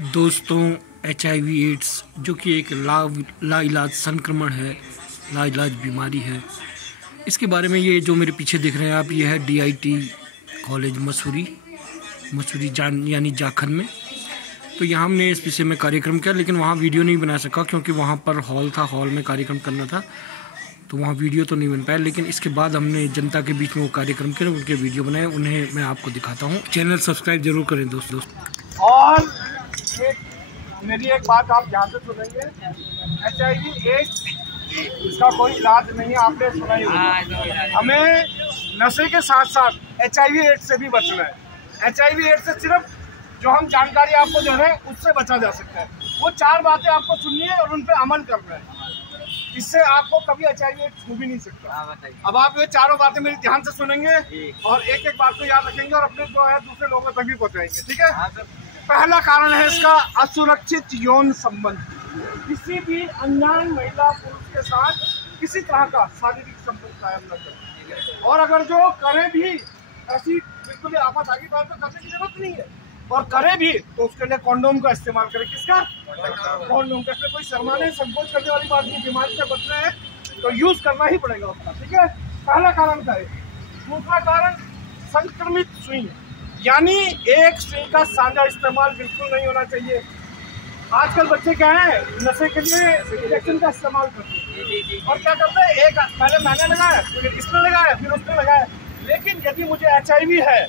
दोस्तों, HIV ads जो कि एक लाइलाज संक्रमण है, लाइलाज बीमारी है, इसके बारे में ये जो मेरे पीछे देख रहे हैं आप, ये है DIT कॉलेज मसूरी यानी जाखन में। तो यहाँ हमने इस विषय में कार्यक्रम किया, लेकिन वहाँ वीडियो नहीं बना सका क्योंकि वहाँ पर हॉल था, हॉल में कार्यक्रम करना था, तो वहाँ वीडियो तो नहीं बन पाया। लेकिन इसके बाद हमने जनता के बीच में वो कार्यक्रम किया, उनके वीडियो बनाए, उन्हें मैं आपको दिखाता हूँ। चैनल सब्सक्राइब जरूर करें दोस्तों। और मेरी एक बात आप ध्यान से सुनेंगे, HIV एड्स इसका कोई इलाज नहीं है, आपने सुना ही होगा। हमें नशे के साथ साथ HIV एड्स से भी बचना है। HIV एड्स से सिर्फ जो हम जानकारी आपको दे रहे हैं उससे बचा जा सकता है। वो 4 बातें आपको सुननी है और उन पर अमल करना है, इससे आपको कभी HIV एड्स छू भी नहीं सकता। अब आप ये 4 बातें मेरी ध्यान से सुनेंगे और एक एक बात को याद रखेंगे और अपने जो है दूसरे लोगों तक भी पहुँचाएंगे, ठीक है। पहला कारण है इसका असुरक्षित यौन संबंध। किसी भी अनजान महिला पुरुष के साथ किसी तरह का शारीरिक संबंध कायम न करें, और अगर जो करे भी ऐसी बिल्कुल आफत आगे बात तो करने की जरूरत नहीं है, और करे भी तो उसके लिए कॉन्डोम का इस्तेमाल करें। किसका? कॉन्डोम का। इसमें कोई शर्माने संकोच करने वाली बात नहीं, बीमारी से बचना है तो यूज करना ही पड़ेगा उसका, ठीक है। पहला कारण क्या है। दूसरा कारण संक्रमित सुई, यानी एक सुई का साझा इस्तेमाल बिल्कुल नहीं होना चाहिए। आजकल बच्चे क्या है, नशे के लिए इंजेक्शन का इस्तेमाल करते हैं और क्या करते हैं, एक पहले मैंने लगाया, फिर इसने लगाया, फिर उसने लगाया। लेकिन यदि मुझे HIV है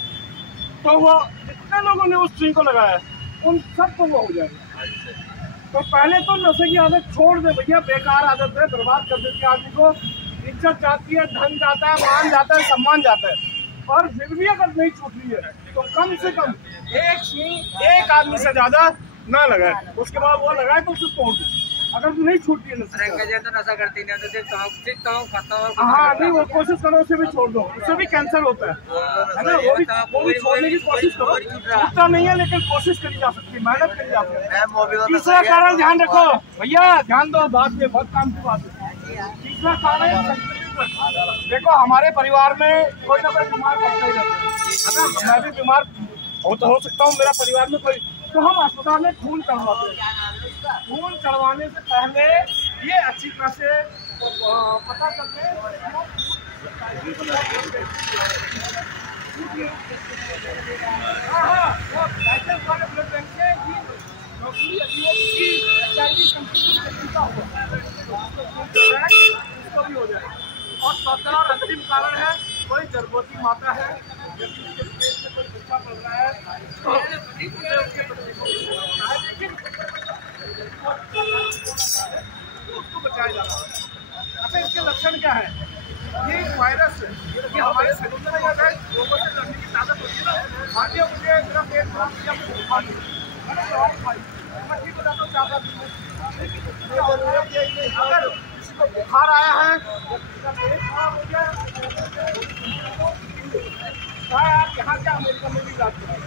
तो वो जितने लोगों ने उस सुई को लगाया उन सबको वो हो जाएगा। तो पहले तो नशे की आदत छोड़ दे भैया, बेकार आदत है, बर्बाद कर देती है आदमी को। इज्जत जाती है, धन जाता है, मान जाता है, सम्मान जाता है। और फिर भी अगर नहीं छूट रही है तो कम से कम एक सुई एक आदमी से ज्यादा ना लगाए, उसके बाद वो लगाए तो उसे तोड़ दे। अगर नहीं छूटती है नशा करती हाँ नहीं, वो कोशिश करो उसे भी छोड़ दो, उससे भी कैंसर होता है ना। वो भी छोड़ने की कोशिश करो, छूटता नहीं है लेकिन कोशिश करी जा सकती है, मेहनत करी जा सकती है। तीसरा कारण ध्यान रखो भैया, ध्यान दो, बात में बहुत काम की बात है। तीसरा कारण देखो, हमारे परिवार में कोई ना कोई बीमार पड़ता ही रहता है, मैं भी बीमार हो सकता हूँ, मेरा परिवार में कोई, तो हम अस्पताल में खून चढ़वाते हैं। खून चढ़वाने से पहले ये अच्छी तरह से पता कर ले ब्लड बैंक से उसको भी हो जाए। और 17 और अंतिम कारण है, कोई गर्भवती माता है, कोई बच्चा पड़ रहा है उसको बचाया जाता है। अच्छा, इसके लक्षण क्या है। ये वायरस है, ये हमारे शरीर में आ जाए, लोगों से लड़ने की ताकत होती है ना। मानिए मुझे मेरा पेट खराब किया, मुझे बुखार मैंने दवाई खाई, मैं ठीक हो जाता हूँ 4-5 दिन में। अगर किसी को बुखार आया है, पेट खराब हो गया, आप यहाँ क्या अमेरिका में भी इलाज कराएं,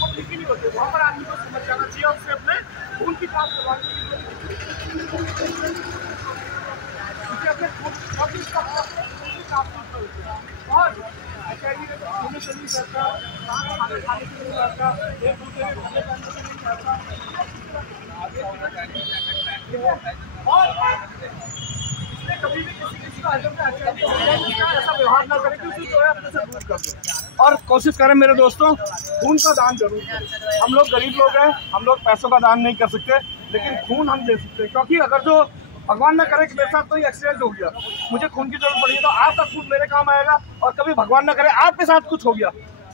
वो ठीक ही नहीं होते। वहाँ पर आदमी को समझ जाना चाहिए और उससे अपने खून की जांच करवानी चाहिए। और HIV होने से नहीं करता, खाने से नहीं करता, एक दूसरे और इसलिए कभी भी किसी का ऐसा व्यवहार न करें कि उसे जो है अपने से दूर कर दे। और कोशिश करें मेरे दोस्तों, खून का दान जरूर करें। हम लोग गरीब लोग हैं, हम लोग पैसों का दान नहीं कर सकते, लेकिन खून हम दे सकते हैं। क्योंकि अगर जो भगवान न करे कि मेरे साथ कोई एक्सीडेंट हो गया, मुझे खून की जरूरत पड़ी है, तो आपका खून मेरे काम आएगा। और कभी भगवान न करे आपके साथ कुछ हो गया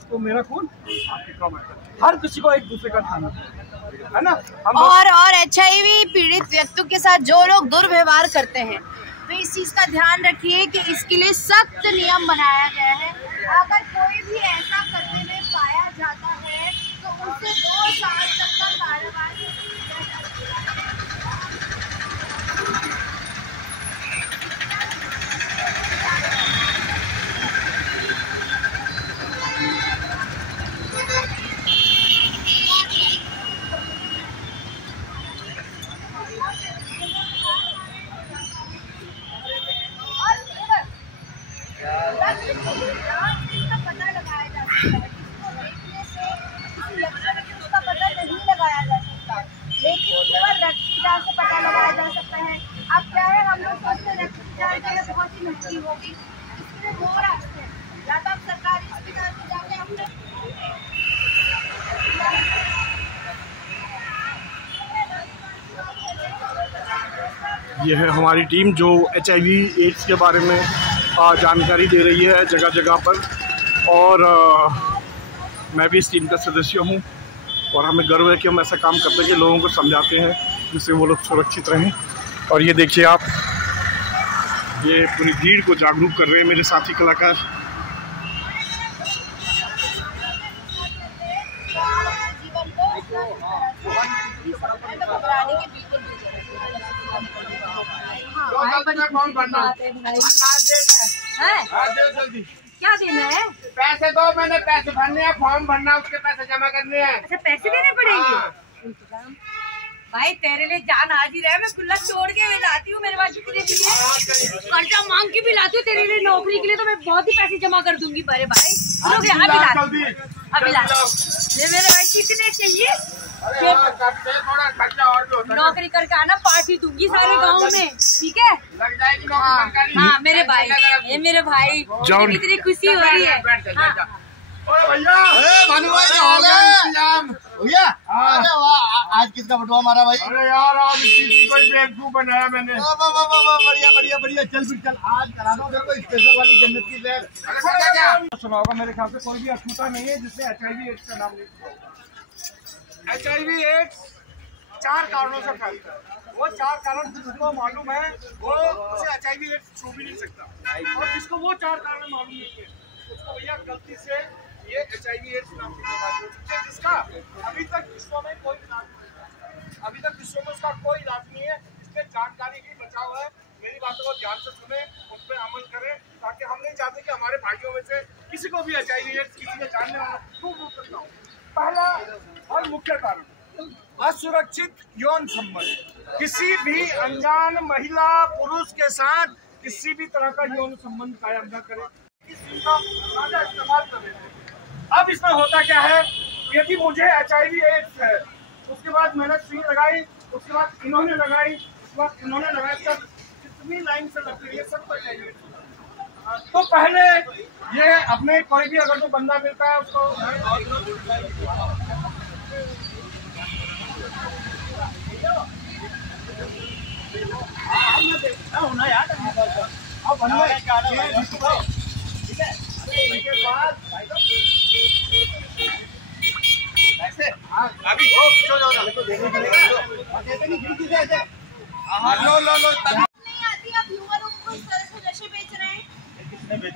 तो मेरा खून आपके काम आएगा। हर किसी को एक दूसरे का ध्यान रखना है ना। और HIV पीड़ित व्यक्तियों के साथ जो लोग दुर्व्यवहार करते हैं, तो इस चीज का ध्यान रखिए कि इसके लिए सख्त नियम बनाया गया है। अगर कोई भी ऐसा करने में पाया जाता है तो उसे 2 साल तक का कारावास किया जा सकता है। पता लगाया जा सकता है, किसी को देखने से किसी लक्षण की उसका पता नहीं कितनी महंगी होगी। इसके दो रास्ते हैं, या तो आप सरकारी अस्पताल में जाके अपने ये है हमारी टीम जो HIV एड्स के बारे में जानकारी दे रही है जगह जगह पर, और मैं भी इस टीम का सदस्य हूँ और हमें गर्व है कि हम ऐसा काम करते हैं कि लोगों को समझाते हैं जिससे वो लोग सुरक्षित रहें। और ये देखिए आप, ये पूरी भीड़ को जागरूक कर रहे हैं मेरे साथी कलाकार। कौन बनना क्या देना है? पैसे दो, मैंने पैसे भरने हैं, फॉर्म भरना, उसके पैसे जमा करने हैं। अच्छा, पैसे देने पड़ेंगे। भाई तेरे लिए जान हाजिर है, मैं खुला छोड़ के मैं जाती हूँ, मेरे पास तेरे लिए कर्जा मांग के भी लाती हूँ, तेरे लिए नौकरी के लिए तो मैं बहुत ही पैसे जमा कर दूंगी। बड़े भाई अभी ला मेरे भाई कितने चाहिए? थोड़ा खर्चा और नौकरी करके आना, पार्टी दूंगी सारे गांव में, ठीक है? लग जाएगी नौकरी। हाँ मेरे भाई, ये मेरे भाई, कितनी खुशी हो रही है। भैया भैया आज किसका बटुआ मारा भाई? अरे यार आज कोई बेवकूफ बनाया मैंने। बढ़िया बढ़िया बढ़िया, चल फिर चल, आज करा दो देखो स्पेशल वाली जन्नत की सैर। सुना होगा मेरे ख्याल से कोई भी अछूता नहीं है जिसने HIV एड्स का नाम नहीं सुना। HIV एड्स 4 कारणों से फैलता है। वो 4 कारण जिसको मालूम है वो उसे HIV एड्स छू भी नहीं सकता, और जिसको वो 4 कारण मालूम नहीं है उसको भैया गलती से ये HIV एड्स नाम की बीमारी हो सकती है, जिसका अभी तक विश्व में कोई इलाज नहीं है। अभी तक विश्व में उसका कोई इलाज नहीं है, इसमें जानकारी ही बचाव है। मेरी बातों को ध्यान से सुने, उस पर अमल करें, ताकि हम नहीं चाहते कि हमारे भाइयों में से किसी को भी HIV एड्स किसी के जानने वाला खूब करना हो। पहला और मुख्य कारण असुरक्षित यौन संबंध। किसी भी अनजान महिला पुरुष के साथ किसी भी तरह का यौन संबंध कायम न करें, किसी का ज्यादा इस्तेमाल करें। अब इसमें होता क्या है, यदि मुझे HIV एड्स है, उसके बाद मैंने सुई लगाई, उसके बाद इन्होंने लगाई, उसके बाद इन्होंने लगाई, सब कितनी लाइन से लगती है, सब पर चाहिए। तो पहले ये अपने कोई भी अगर जो बंदा मिलता है उसको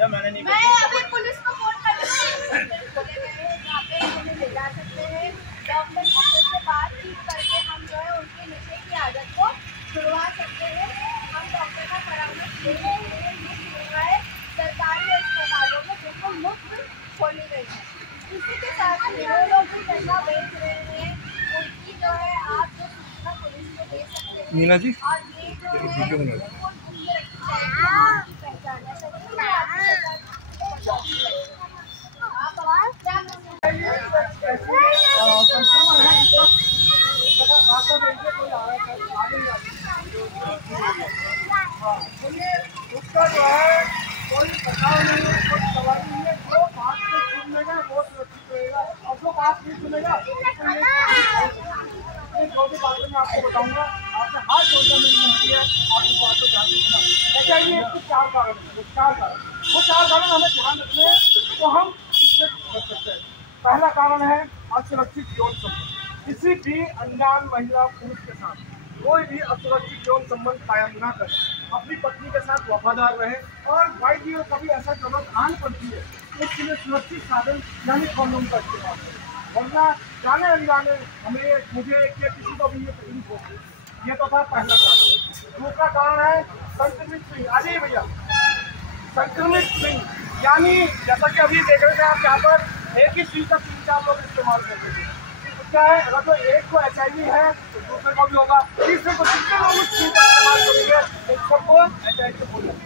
मैंने नहीं मैं अभी पुलिस को फोन कर ले जा सकते हैं। डॉक्टर से बातचीत करके हम जो है उनके नशे की आदत को छुड़वा सकते हैं। हम डॉक्टर का परामर्श लेने के लिए सरकारी अस्पतालों में बिल्कुल मुफ्त खोली गई है। इसी के साथ जो लोग भी नशा बेच रहे हैं उनकी जो है आप जो सूचना पुलिस को दे सकते हैं। मीना जी, और ये जो है पहचान उसका जो है कोई बचाव नहीं है, कोई दवाई नहीं है। जो बात को सुन लेगा वो सुरक्षित रहेगा, और जो बात नहीं सुनेगा जो भी बातें मैं आपको बताऊंगा, आपसे हाथ जोड़ना मेरी विनती है, आपकी बात को ध्यान से सुना। HIV एड्स के 4 कारण हैं, वो 4 कारण हमें ध्यान रखने हैं तो हम इससे बच सकते हैं। पहला कारण है असुरक्षित यौन संबंध। किसी भी अनजान महिला पुरुष के साथ कोई भी असुरक्षित यौन संबंध कायम ना करें। अपनी पत्नी के साथ वफादार रहें, और भाई जी कभी ऐसा जरूरत आन पड़ती है तो उसके लिए सुरक्षित साधन यानी कॉन्डोम का इस्तेमाल करें, वरना जाने अनजाने हमें मुझे या किसी को भी ये तकलीफ होगी। ये तो था पहला कारण। दूसरा कारण है संक्रमित स्त्री। आ जाइए भैया, संक्रमित स्त्री यानी जैसा कि अभी देख रहे थे आप यहाँ पर एक ही स्त्री का 3-4 लोग इस्तेमाल करते थे। क्या है, अगर तो एक को HIV है तो दूसरे को भी होगा, तीसरे को जितने लोग उस चीज का इस्तेमाल करेंगे एक सबको HIV हो जाएगा।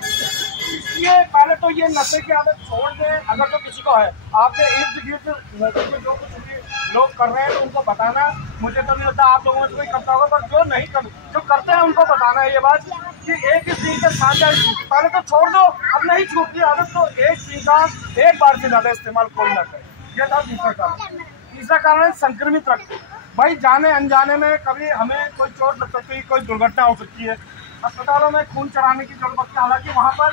इसलिए पहले तो ये नशे की आदत छोड़ दें। अगर तो किसी को है, आपके इर्द गिर्द नशे में जो कुछ भी लोग कर रहे हैं तो उनको बताना। मुझे तो नहीं लगता आप लोगों में कोई करता होगा, पर जो नहीं कर, जो करते हैं उनको बताना है ये बात कि एक ही सुई के साथ पहले तो छोड़ दो, अब नहीं छूटती आदत तो एक सुई का एक बार से ज्यादा इस्तेमाल कोई ना करे। ये था दूसरा कारण। तीसरा कारण है संक्रमित रक्त। भाई जाने अनजाने में कभी हमें कोई चोट लग सकती है, कोई दुर्घटना हो सकती है, अस्पतालों में खून चढ़ाने की जरूरत पड़ती है। हालांकि वहाँ पर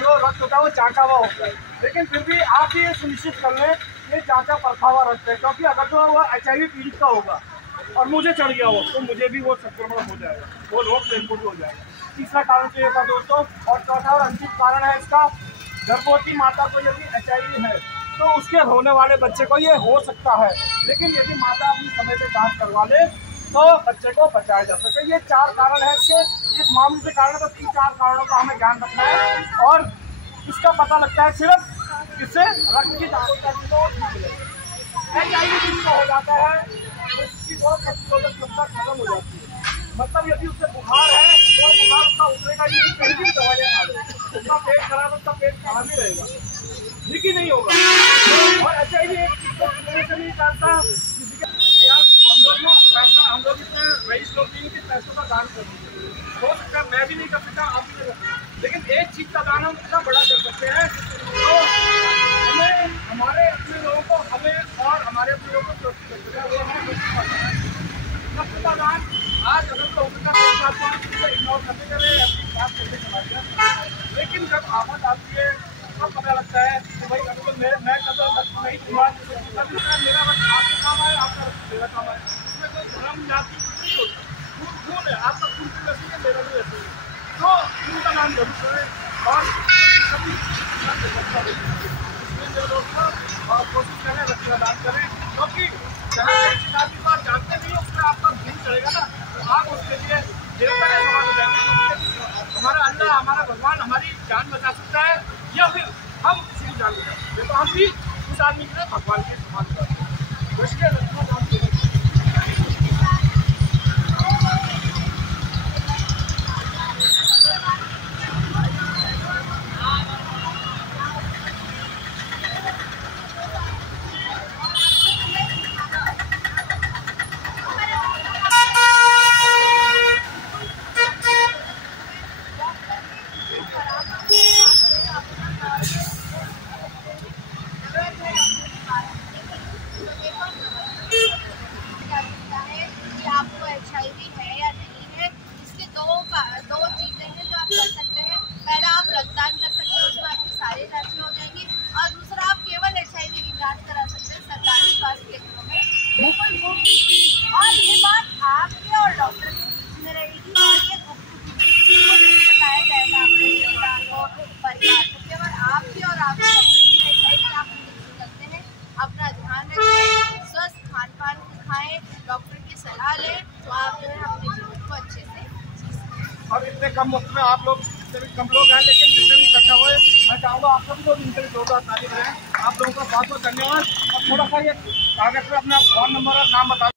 जो रक्त होता है वो जांचा हुआ होता है, लेकिन फिर भी आप ये सुनिश्चित कर लें कि जांचा परखा हुआ रक्त है, क्योंकि अगर जो वो HIV पीड़ित का होगा और मुझे चढ़ गया हो तो मुझे भी वो संक्रमण हो जाएगा, वो रोग बिल्कुल हो जाएगा। तीसरा कारण तो ये था दोस्तों। और चौथा और अंतिम कारण है इसका, गर्भवती माता को यदि HIV है तो उसके होने वाले बच्चे को ये हो सकता है, लेकिन यदि माता अपनी समय से जांच करवा ले तो बच्चे को बचाया जा सके। ये 4 कारण है इसके, इस मामले से कारण बस इन 4 कारणों का हमें ध्यान रखना है और इसका पता लगता है सिर्फ इससे रक्त की जांच करने को HIV जिसको हो जाता है उसकी रोग प्रतिरोधक क्षमता खत्म हो जाती है। मतलब यदि उससे बुखार है तो बुखार उसका उतरेगा ही नहीं, कहीं भी दवाइयाँ खा ले, उसका पेट खराब, उसका पेट खराब ही रहेगा, ठीक ही नहीं होगा। और HIV एक चीज को से नहीं जानता किसी के यार, हम लोग ना पैसा, हम लोग इतने रईस लोग नहीं कि पैसों का दान कर सकते, हो सकता है मैं भी नहीं कर सकता, आप भी नहीं कर सकते, लेकिन एक चीज का दान हम इतना बड़ा कर सकते हैं तो हमें हमारे अपने लोगों को, हमें और हमारे अपने लोगों को सुरक्षित रखते हैं। रक्त का दान आज अगर तो इग्नोर करते चले, अपनी बात करते चला, लेकिन जब आफत आती है तब पता लगता है कि भाई अगर मैं कदम नहीं दूंगा, मेरा रक्त आपके काम आए, आपका रक्त मेरा काम आए, इसमें कोई धर्म जाति कुछ नहीं होता, खून है, आपका खून भी वैसे है, मेरा भी वैसे है, तो खून का दान जरूर करें और सभी इसलिए दोस्तों कोशिश करें रक्त का दान करें, क्योंकि जहाँ एक आदमी को आप जानते नहीं उसमें आपका खून चढ़ेगा ना, तो आप उसके लिए देवता के समान हो जाएंगे। हमारा अल्लाह, हमारा भगवान हमारी जान बचा सकता है या फिर हम किसी की जान बचा सकते हैं, तो हम भी उस आदमी के लिए भगवान के समान करते हैं। इसलिए रखना काम करें। और ये बात आपके और डॉक्टर के बीच में रहेगी और ये बताया जाएगा आपके रिश्तेदार को, परिवार को, केवल आपके और आपके डॉक्टर की रहती आप करते हैं। अपना ध्यान रखें, स्वस्थ खान पान खाएं, डॉक्टर की सलाह लें, तो आप जो है अपने जीवन को अच्छे से जी सकते। और इतने कम वक्त में आप लोग, कम लोग हैं लेकिन जितने भी इकट्ठा हुए, मैं चाहूँगा आप सभी लोग इनके लिए जोरदार तारीफ रहे। आप लोगों का बहुत बहुत धन्यवाद। और थोड़ा सा ये कागज पे अपना फोन नंबर और नाम बता